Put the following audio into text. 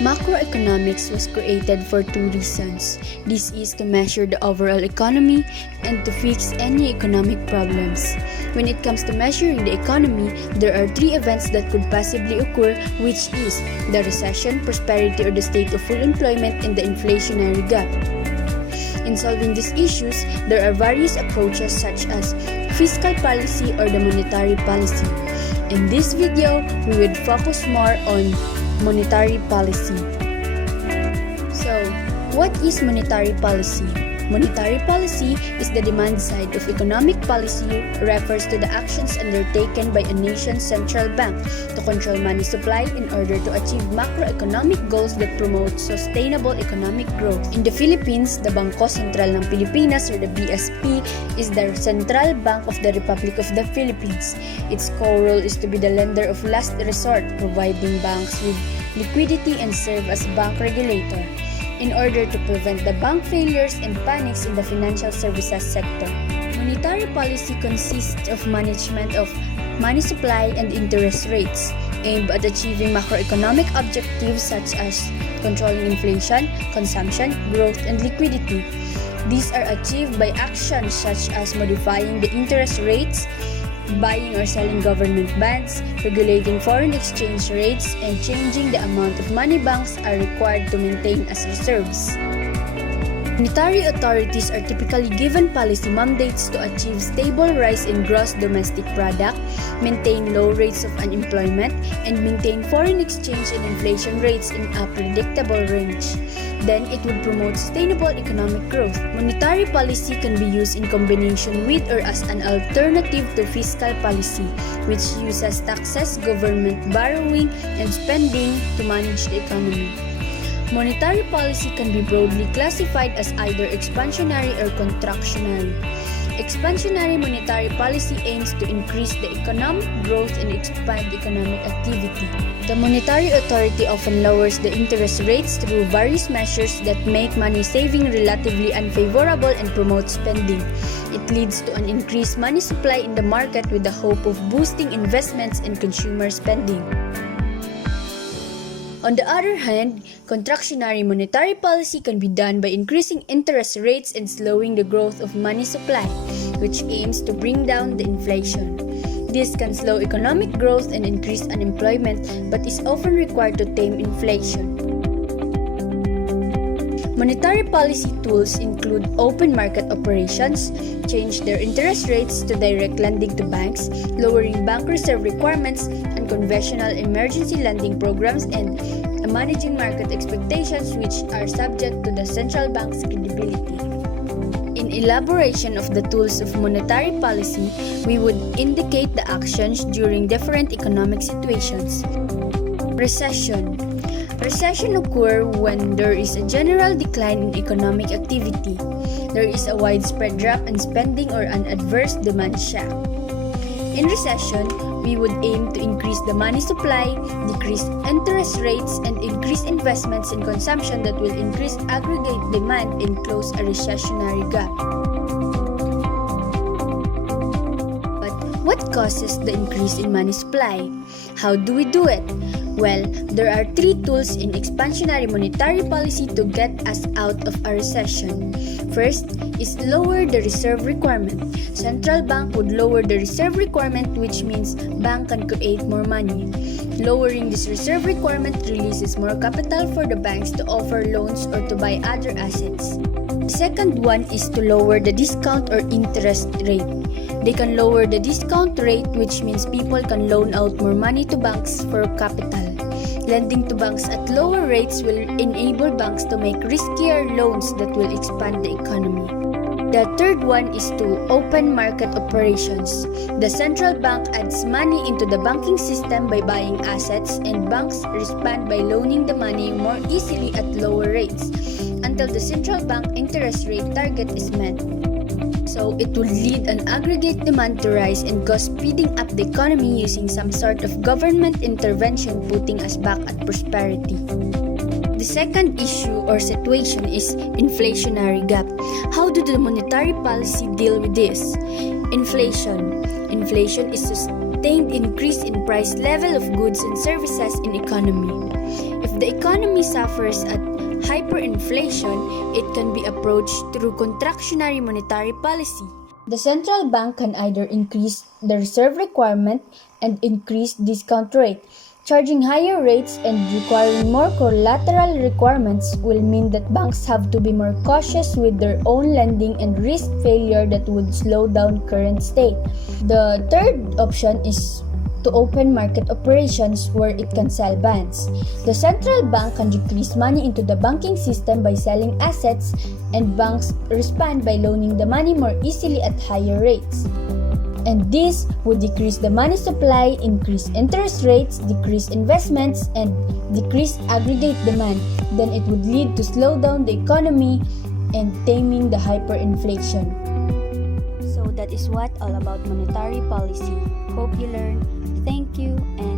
Macroeconomics was created for two reasons. This is to measure the overall economy and to fix any economic problems. When it comes to measuring the economy, there are three events that could possibly occur, which is the recession, prosperity, or the state of full employment, and the inflationary gap. In solving these issues, there are various approaches such as fiscal policy or the monetary policy. In this video, we would focus more on monetary policy. So, what is monetary policy? Monetary policy is the demand side of economic policy, refers to the actions undertaken by a nation's central bank to control money supply in order to achieve macroeconomic goals that promote sustainable economic growth. In the Philippines, the Bangko Sentral ng Pilipinas or the BSP is the central bank of the Republic of the Philippines. Its core role is to be the lender of last resort, providing banks with liquidity and serve as bank regulator, in order to prevent the bank failures and panics in the financial services sector. Monetary policy consists of management of money supply and interest rates, aimed at achieving macroeconomic objectives such as controlling inflation, consumption, growth, and liquidity. These are achieved by actions such as modifying the interest rates, buying or selling government bonds, regulating foreign exchange rates, and changing the amount of money banks are required to maintain as reserves. Monetary authorities are typically given policy mandates to achieve stable rise in gross domestic product, maintain low rates of unemployment, and maintain foreign exchange and inflation rates in a predictable range. Then it would promote sustainable economic growth. Monetary policy can be used in combination with or as an alternative to fiscal policy, which uses taxes, government borrowing, and spending to manage the economy. Monetary policy can be broadly classified as either expansionary or contractionary. Expansionary monetary policy aims to increase the economic growth and expand economic activity. The monetary authority often lowers the interest rates through various measures that make money saving relatively unfavorable and promote spending. It leads to an increased money supply in the market with the hope of boosting investments and consumer spending. On the other hand, contractionary monetary policy can be done by increasing interest rates and slowing the growth of money supply, which aims to bring down the inflation. This can slow economic growth and increase unemployment, but is often required to tame inflation. Monetary policy tools include open market operations, change their interest rates to direct lending to banks, lowering bank reserve requirements, unconventional emergency lending programs, and managing market expectations which are subject to the central bank's credibility. In elaboration of the tools of monetary policy, we would indicate the actions during different economic situations. Recession. Recession occurs when there is a general decline in economic activity. There is a widespread drop in spending or an adverse demand shock. In recession, we would aim to increase the money supply, decrease interest rates, and increase investments in consumption that will increase aggregate demand and close a recessionary gap. But what causes the increase in money supply? How do we do it? Well, there are three tools in expansionary monetary policy to get us out of a recession. First is lower the reserve requirement. Central bank would lower the reserve requirement, which means bank can create more money. Lowering this reserve requirement releases more capital for the banks to offer loans or to buy other assets. The second one is to lower the discount or interest rate. They can lower the discount rate, which means people can loan out more money to banks for capital. Lending to banks at lower rates will enable banks to make riskier loans that will expand the economy. The third one is to open market operations. The central bank adds money into the banking system by buying assets, and banks respond by loaning the money more easily at lower rates until the central bank interest rate target is met. So it will lead an aggregate demand to rise and cause speeding up the economy using some sort of government intervention, putting us back at prosperity. The second issue or situation is inflationary gap. How do the monetary policy deal with this? Inflation. Inflation is sustained increase in price level of goods and services in economy. If the economy suffers at hyperinflation, it can be approached through contractionary monetary policy. The central bank can either increase the reserve requirement and increase discount rate. Charging higher rates and requiring more collateral requirements will mean that banks have to be more cautious with their own lending and risk failure that would slow down current state. The third option is to open market operations where it can sell bonds. The central bank can decrease money into the banking system by selling assets, and banks respond by loaning the money more easily at higher rates. And this would decrease the money supply, increase interest rates, decrease investments, and decrease aggregate demand. Then it would lead to slow down the economy and taming the hyperinflation. So that is what all about monetary policy. Hope you learned. Thank you and